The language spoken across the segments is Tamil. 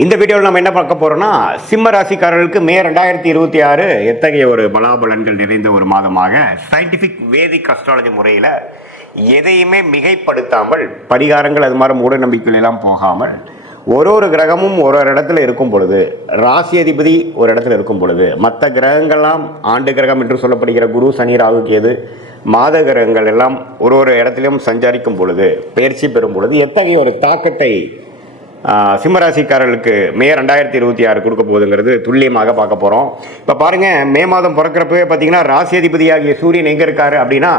இந்த வீடியோவில் நம்ம என்ன பார்க்க போகிறோம்னா, சிம்ம ராசிக்காரர்களுக்கு மே 2026 எத்தகைய ஒரு பலாபலன்கள் நிறைந்த ஒரு மாதமாக சயின்டிஃபிக் வேதிக் அஸ்ட்ராலஜி முறையில் எதையுமே மிகைப்படுத்தாமல், பரிகாரங்கள் அது மாதிரி மூட நம்பிக்கைகள் எல்லாம் போகாமல், ஒரு கிரகமும் ஒரு இடத்துல இருக்கும் பொழுது, ராசி அதிபதி ஒரு இடத்துல இருக்கும் பொழுது, மற்ற கிரகங்கள்லாம் ஆண்டு கிரகம் என்று சொல்லப்படுகிற குரு, சனி, ராகு, கேது, மாத கிரகங்கள் எல்லாம் ஒரு இடத்திலும் சஞ்சரிக்கும் பொழுது, பயிற்சி பெறும் பொழுது எத்தகைய ஒரு தாக்கத்தை சிம்மராசிக்காரர்களுக்கு மே 2026 கொடுக்க போகுதுங்கிறது துல்லியமாக பார்க்க போகிறோம். இப்போ பாருங்கள், மே மாதம் பிறக்கிறப்பவே பார்த்தீங்கன்னா ராசி அதிபதியாகிய சூரியன் எங்கே இருக்காரு அப்படின்னா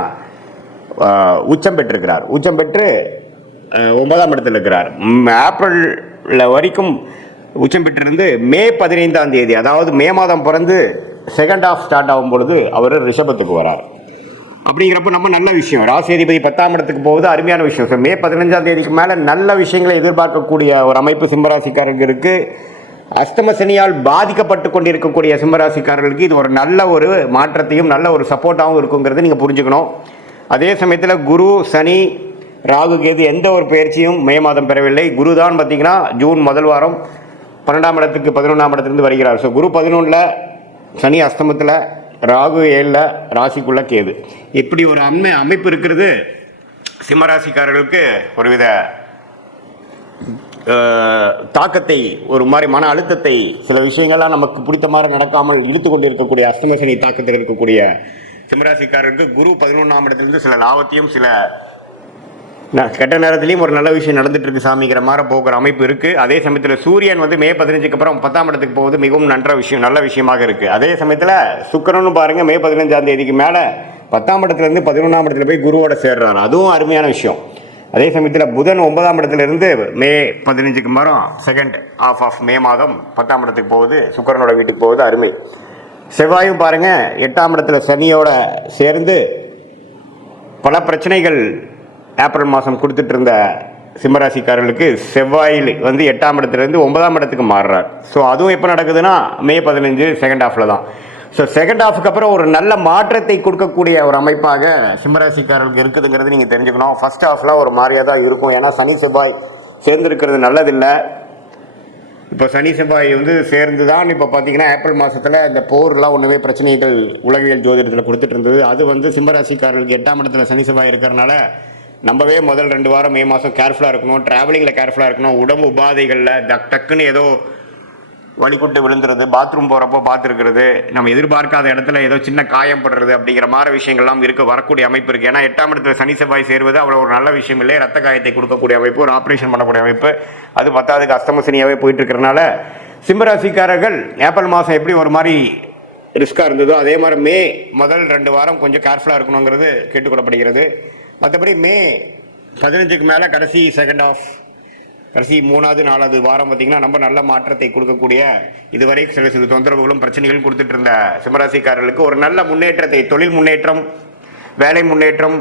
உச்சம் பெற்றிருக்கிறார். உச்சம் பெற்று 9ஆம் இடத்தில் இருக்கிறார். ஏப்ரலில் வரைக்கும் உச்சம் பெற்றிருந்து மே 15ஆம் தேதி, அதாவது மே மாதம் பிறந்து செகண்ட் ஹாஃப் ஸ்டார்ட் ஆகும் பொழுது அவர் ரிஷபத்துக்கு வரார். அப்படிங்கிறப்ப நம்ம நல்ல விஷயம், ராசி அதிபதி 10ஆம் இடத்துக்கு போகுது, அருமையான விஷயம். ஸோ மே 15ஆம் தேதிக்கு மேலே நல்ல விஷயங்களை எதிர்பார்க்கக்கூடிய ஒரு அமைப்பு சிம்மராசிக்காரர்களுக்கு, அஷ்டம சனியால் பாதிக்கப்பட்டு கொண்டிருக்கக்கூடிய சிம்மராசிக்காரர்களுக்கு இது ஒரு நல்ல ஒரு மாற்றத்தையும் நல்ல ஒரு சப்போர்ட்டாகவும் இருக்குங்கிறது நீங்கள் புரிஞ்சுக்கணும். அதே சமயத்தில் குரு, சனி, ராகு, கேது எந்த ஒரு பயிற்சியும் மே மாதம் பெறவில்லை. குரு தான் பார்த்தீங்கன்னா ஜூன் முதல் வாரம் 12ஆம் இடத்துக்கு 11ஆம் இடத்துலேருந்து வருகிறார். ஸோ குரு 11ல், சனி அஷ்டமத்தில், ராகு 7ல், ராசிக்குள்ள கேது. இப்படி ஒரு அமைப்பு இருக்கிறது சிம்மராசிக்காரர்களுக்கு ஒருவித தாக்கத்தை, ஒரு மாதிரி மன அழுத்தத்தை, சில விஷயங்கள்லாம் நமக்கு பிடித்த மாதிரி நடக்காமல் இழுத்து கொண்டு இருக்கக்கூடிய அஷ்டமசனி தாக்கத்தில் இருக்கக்கூடிய சிம்மராசிக்காரருக்கு குரு 11ஆம் இடத்துலேருந்து சில லாபத்தையும் சில கெட்ட நேரத்துலையும் ஒரு நல்ல விஷயம் நடந்துட்டு இருக்கு சாமிங்கிற மாதிரி போகிற அமைப்பு இருக்குது. அதே சமயத்தில் சூரியன் வந்து மே 15க்கு அப்புறம் 10ஆம் இடத்துக்கு போகுது, மிகவும் நல்ல விஷயமாக இருக்குது. அதே சமயத்தில் சுக்கிரனும் பாருங்கள் மே 15ஆம் தேதிக்கு மேலே 10ஆம் இடத்துலேருந்து 11ஆம் இடத்துல போய் குருவோட சேர்றாரு, அதுவும் அருமையான விஷயம். அதே சமயத்தில் புதன் 9ஆம் இடத்துலேருந்து மே 15க்கு மரம் செகண்ட் ஹாஃப் ஆஃப் மே மாதம் 10ஆம் இடத்துக்கு போகுது, சுக்கிரனோட வீட்டுக்கு போகுது, அருமை. செவ்வாயும் பாருங்கள் 8ஆம் இடத்துல சனியோட சேர்ந்து பல பிரச்சனைகள் ஏப்ரல் மாதம் கொடுத்துட்டு இருந்த சிம்மராசிக்காரர்களுக்கு செவ்வாயில் வந்து 8ஆம் இடத்துலேருந்து 9ஆம் இடத்துக்கு மாறுறார். ஸோ அதுவும் எப்போ நடக்குதுன்னா மே 15 செகண்ட் ஹாஃபில் தான். ஸோ செகண்ட் ஹாஃபுக்கு அப்புறம் ஒரு நல்ல மாற்றத்தை கொடுக்கக்கூடிய ஒரு அமைப்பாக சிம்மராசிக்காரர்களுக்கு இருக்குதுங்கிறது நீங்கள் தெரிஞ்சுக்கணும். ஃபர்ஸ்ட் ஹாஃபில் ஒரு மாதிரியாக தான் இருக்கும், ஏன்னா சனி செவ்வாய் சேர்ந்துருக்கிறது நல்லதில்லை. இப்போ சனி செவ்வாய் வந்து சேர்ந்து தான் இப்போ பார்த்தீங்கன்னா ஏப்ரல் மாதத்தில் இந்த போர்லாம் ஒன்றுமே பிரச்சனைகள் உலகியல் ஜோதிடத்தில் கொடுத்துட்டு இருந்தது. அது வந்து சிம்மராசிக்காரர்களுக்கு 8ஆம் இடத்துல சனி செவ்வாய் இருக்கிறனால நம்மவே முதல் 2 வாரம் மே மாதம் கேர்ஃபுல்லாக இருக்கணும், ட்ராவலிங்கில் கேர்ஃபுல்லாக இருக்கணும். உடம்பு உபாதைகளில் டக்குன்னு ஏதோ வலிக்குட்டு விழுந்துறது, பாத்ரூம் போகிறப்போ பார்த்துருக்கிறது, நம்ம எதிர்பார்க்காத இடத்துல ஏதோ சின்ன காயம் படுறது அப்படிங்கிற மாதிரி விஷயங்கள்லாம் வரக்கூடிய அமைப்பு இருக்குது. ஏன்னா 8ஆம் இடத்துல சனி செவ்வாய் சேருவது அவ்வளோ ஒரு நல்ல விஷயம் இல்லை. ரத்த காயத்தை கொடுக்கக்கூடிய அமைப்பு, ஒரு ஆப்ரேஷன் பண்ணக்கூடிய அமைப்பு, அது 10ஆவதுக்கு அஷ்டம சனியாகவே போயிட்டு இருக்கிறனால சிம்மராசிக்காரர்கள் ஏப்ரல் மாதம் எப்படி ஒரு மாதிரி ரிஸ்க்காக இருந்ததோ அதே மாதிரி மே முதல் 2 வாரம் கொஞ்சம் கேர்ஃபுல்லாக இருக்கணுங்கிறது கேட்டுக்கொள்ளப்படுகிறது. மற்றபடி மே 15க்கு மேலே கடைசி செகண்ட் ஆஃப், கடைசி 3வது 4வது வாரம் பார்த்திங்கன்னா நம்ம நல்ல மாற்றத்தை கொடுக்கக்கூடிய, இதுவரை சில தொந்தரவுகளும் பிரச்சனைகளும் கொடுத்துட்டு இருந்த சிம்மராசிக்காரர்களுக்கு ஒரு நல்ல முன்னேற்றத்தை, தொழில் முன்னேற்றம், வேலை முன்னேற்றம்,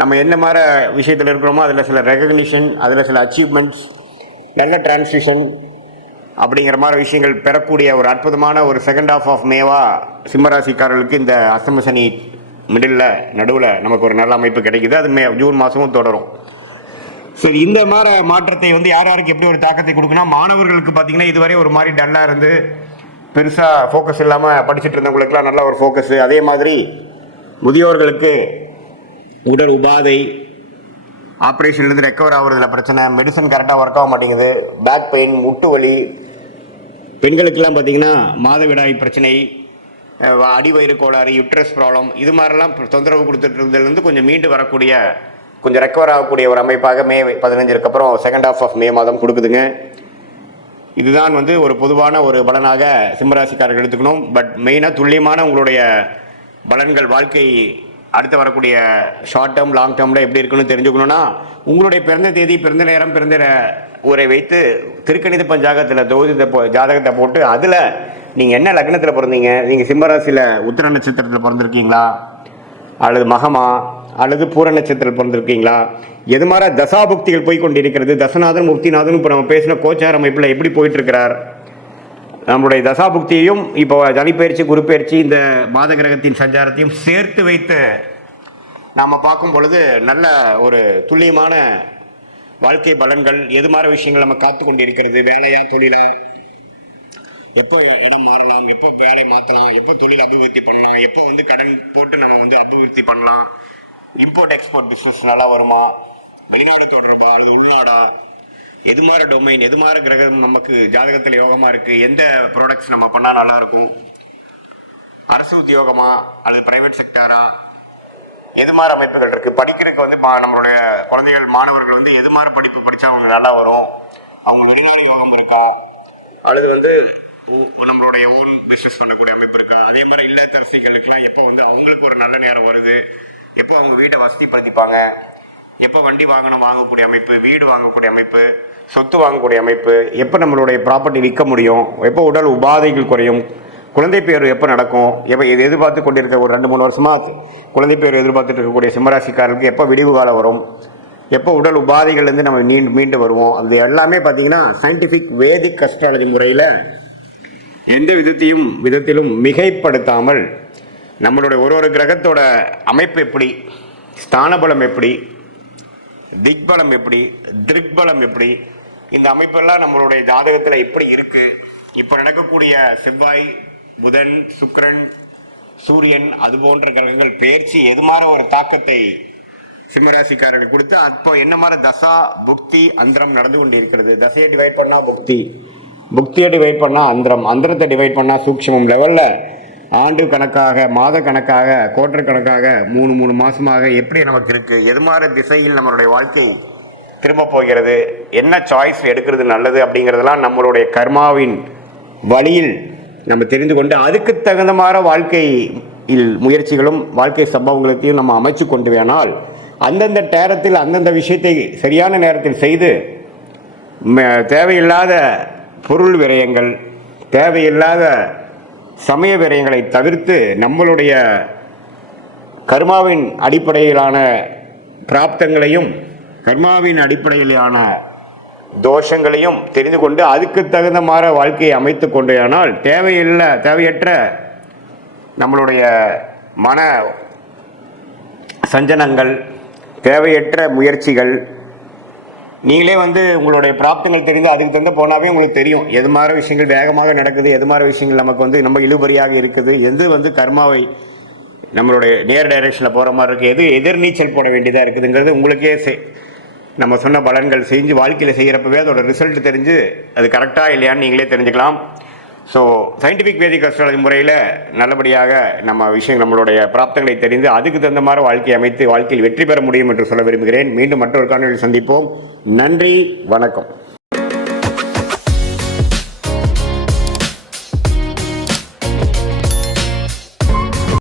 நம்ம என்ன மாதிரி விஷயத்தில் இருக்கிறோமோ அதில் சில ரெகக்னிஷன், அதில் சில அச்சீவ்மெண்ட்ஸ், நல்ல டிரான்சிஷன் அப்படிங்கிற மாதிரி விஷயங்கள் பெறக்கூடிய ஒரு அற்புதமான ஒரு செகண்ட் ஆஃப் ஆஃப் மேவா சிம்மராசிக்காரர்களுக்கு இந்த அஷ்டம சனி நடுவில் நமக்கு ஒரு நல்ல அமைப்பு கிடைக்குது. அது ஜூன் மாதமும் தொடரும். சரி, இந்த மாதிரி மாற்றத்தை வந்து யாருக்கு எப்படி ஒரு தாக்கத்தை கொடுக்கணும், மாணவர்களுக்கு பார்த்தீங்கன்னா இதுவரை ஒரு மாதிரி டல்லாக இருந்து பெருசாக ஃபோக்கஸ் இல்லாமல் படிச்சுட்டு இருந்தவங்களுக்குலாம் நல்ல ஒரு ஃபோக்கஸு. அதே மாதிரி முதியோர்களுக்கு உடல் உபாதை, ஆப்ரேஷன்லேருந்து ரெக்கவர் ஆகுறதுல பிரச்சனை, மெடிசன் கரெக்டாக ஒர்க் ஆக மாட்டேங்குது, பேக் பெயின், முட்டு வலி, பெண்களுக்கெல்லாம் பார்த்தீங்கன்னா மாதவிடாய் பிரச்சனை, அடிவயிறு கோளாறு, யுட்ரஸ் ப்ராப்ளம், இது மாதிரிலாம் தொந்தரவு கொடுத்துட்டு இருந்ததுலேருந்து கொஞ்சம் மீண்டு வரக்கூடிய, கொஞ்சம் ரெக்கவர் ஆகக்கூடிய ஒரு அமைப்பாக மே 15க்கு அப்புறம் செகண்ட் ஹாஃப் ஆஃப் மே மாதம் கொடுக்குதுங்க. இதுதான் வந்து ஒரு பொதுவான ஒரு பலனாக சிம்மராசிக்காரர்கள் எடுத்துக்கணும். பட் மெயினாக துல்லியமான உங்களுடைய பலன்கள், வாழ்க்கை அடுத்து வரக்கூடிய ஷார்ட் டேர்ம், லாங் டேர்மில் எப்படி இருக்குன்னு தெரிஞ்சுக்கணுன்னா உங்களுடைய பிறந்த தேதி, பிறந்த நேரம், பிறந்த ஊரை வைத்து திருக்கணித பஞ்சாங்கத்தில் ஜாதகத்தை போட்டு அதில் நீங்கள் என்ன லக்னத்தில் பிறந்தீங்க, நீங்கள் சிம்மராசியில் உத்திர நட்சத்திரத்தில் பிறந்திருக்கீங்களா, அல்லது மகமா, அல்லது பூர நட்சத்திரத்தில் பிறந்திருக்கீங்களா, எது மாதிரி தசாபுக்திகள் போய் கொண்டிருக்கிறது, தசநாதன் முக்திநாதன் இப்போ நம்ம பேசின கோச்சார அமைப்பில் எப்படி போயிட்டுருக்கிறார், நம்மளுடைய தசாபுக்தியையும் இப்போ சனிப்பயிற்சி, குரு பயிற்சி, இந்த மாத கிரகத்தின் சஞ்சாரத்தையும் சேர்த்து வைத்து நாம் பார்க்கும் பொழுது நல்ல ஒரு துல்லியமான வாழ்க்கை பலன்கள், எது மாதிரி விஷயங்கள் நம்ம காத்து கொண்டிருக்கிறது, வேலையா தொழிலா, எப்போ இடம் மாறலாம், எப்போ வேலை மாற்றலாம், எப்போ தொழில் அபிவிருத்தி பண்ணலாம், எப்போ கடன் போட்டு நம்ம அபிவிருத்தி பண்ணலாம், இம்போர்ட் எக்ஸ்போர்ட் பிஸ்னஸ் நல்லா வருமா, வெளிநாடு தொடர்பா அல்லது உள்நாடா, எது மாதிரி டொமைன், எது மாதிரி கிரகம் நமக்கு ஜாதகத்தில் யோகமா இருக்கு, எந்த ப்ராடக்ட்ஸ் நம்ம பண்ணா நல்லா இருக்கும், அரசு உத்தியோகமா அல்லது பிரைவேட் செக்டாரா, எது மாதிரி அமைப்புகள் இருக்கு, படிக்கிறதுக்கு நம்மளுடைய குழந்தைகள் மாணவர்கள் எது மாதிரி படிப்பு படிச்சா அவங்க நல்லா வரும், அவங்க வெளிநாடு யோகம் இருக்கா, அல்லது நம்மளுடைய ஓன் பிசினஸ் பண்ணக்கூடிய அமைப்பு இருக்கா, அதே மாதிரி இல்லத்தரசிகளுக்கெல்லாம் எப்போ அவங்களுக்கு ஒரு நல்ல நேரம் வருது, எப்போ அவங்க வீட்டை வசதிப்படுத்திப்பாங்க, எப்போ வண்டி வாகனம் வாங்கக்கூடிய அமைப்பு, வீடு வாங்கக்கூடிய அமைப்பு, சொத்து வாங்கக்கூடிய அமைப்பு, எப்போ நம்மளுடைய ப்ராப்பர்ட்டி விற்க முடியும், எப்போ உடல் உபாதைகள் குறையும், குழந்தை பேர் எப்போ நடக்கும், எப்போ இது எதிர்பார்த்து கொண்டிருக்க ஒரு 2-3 வருஷமா குழந்தை பேர் எதிர்பார்த்துட்டு இருக்கக்கூடிய சிம்மராசிக்காரர்களுக்கு எப்போ விடிவு காலம் வரும், எப்போ உடல் உபாதைகள்லேருந்து நம்ம மீண்டு வருவோம், அது எல்லாமே பார்த்தீங்கன்னா சயின்டிஃபிக் வேதிக் அஸ்ட்ராலஜி முறையில் எந்த விதத்திலும் மிகைப்படுத்தாமல் நம்மளுடைய ஒரு கிரகத்தோட அமைப்பு எப்படி, ஸ்தானபலம் எப்படி, திக்பலம் எப்படி, திருக்பலம் எப்படி, இந்த அமைப்பெல்லாம் நம்மளுடைய ஜாதகத்தில் எப்படி இருக்கு, இப்போ நடக்கக்கூடிய செவ்வாய், புதன், சுக்கிரன், சூரியன், அது போன்ற கிரகங்கள் பெயர்ச்சி எது மாதிரி ஒரு தாக்கத்தை சிம்மராசிக்காரர்கள் கொடுத்து அப்போ என்ன மாதிரி தசா புக்தி அந்தரம் நடந்து கொண்டு இருக்கிறது. தசையை டிவைட் பண்ணா புக்தி, புக்தியை டிவைட் பண்ணா அந்தரம், அந்தரத்தை டிவைட் பண்ணா சூக்ஷ்மம் லெவல்ல ஆண்டு கணக்காக, மாத கணக்காக, குவார்டர் கணக்காக, 3 மாசமாக எப்படி நமக்கு இருக்கு, எது மாதிரி திசையில் நம்மளுடைய வாழ்க்கை திரும்ப போகிறது, என்ன சாய்ஸ் எடுக்கிறது நல்லது அப்படிங்கிறதெல்லாம் நம்மளுடைய கர்மாவின் வழியில் நம்ம தெரிந்து கொண்டு அதுக்கு தகுந்த மாதிரி வாழ்க்கையில் முயற்சிகளும் வாழ்க்கை சம்பவங்களையும் நம்ம அமைச்சு கொண்டு வேணால் அந்தந்த நேரத்தில் அந்தந்த விஷயத்தை சரியான நேரத்தில் செய்து தேவையில்லாத பொருள் விரயங்கள், தேவையில்லாத சமய விரயங்களை தவிர்த்து நம்மளுடைய கர்மாவின் அடிப்படையிலான பிராப்தங்களையும் கர்மாவின் அடிப்படையிலான தோஷங்களையும் தெரிந்து கொண்டு அதுக்கு தகுந்த மாதிரி வாழ்க்கையை அமைத்து கொண்டேயானால் தேவையற்ற நம்மளுடைய மன சஞ்சனங்கள், தேவையற்ற முயற்சிகள், நீங்களே உங்களுடைய பிராப்தங்கள் தெரிந்து அதுக்கு தந்து போனாவே உங்களுக்கு தெரியும் எது மாதிரி விஷயங்கள் வேகமாக நடக்குது, எது மாதிரி விஷயங்கள் நமக்கு நம்ம இழுபறியாக இருக்குது, எது கர்மாவை நம்மளுடைய நேர் டைரக்ஷனில் போகிற மாதிரி இருக்குது, எது எதிர்நீச்சல் போட வேண்டியதாக இருக்குதுங்கிறது உங்களுக்கே நம்ம சொன்ன பலன்கள் செஞ்சு வாழ்க்கையில் செய்கிறப்பவே அதோட ரிசல்ட் தெரிஞ்சு அது கரெக்டாக இல்லையான்னு நீங்களே தெரிஞ்சுக்கலாம். ஸோ சயின்டிஃபிக் வேதிக் அஸ்ட்ராலஜி முறையில் நல்லபடியாக நம்மளுடைய பிராப்தங்களை தெரிந்து அதுக்கு தகுந்த மாதிரி வாழ்க்கையை அமைத்து வாழ்க்கையில் வெற்றி பெற முடியும் என்று சொல்ல விரும்புகிறேன். மீண்டும் மற்றொரு காணொலியில் சந்திப்போம். நன்றி, வணக்கம்.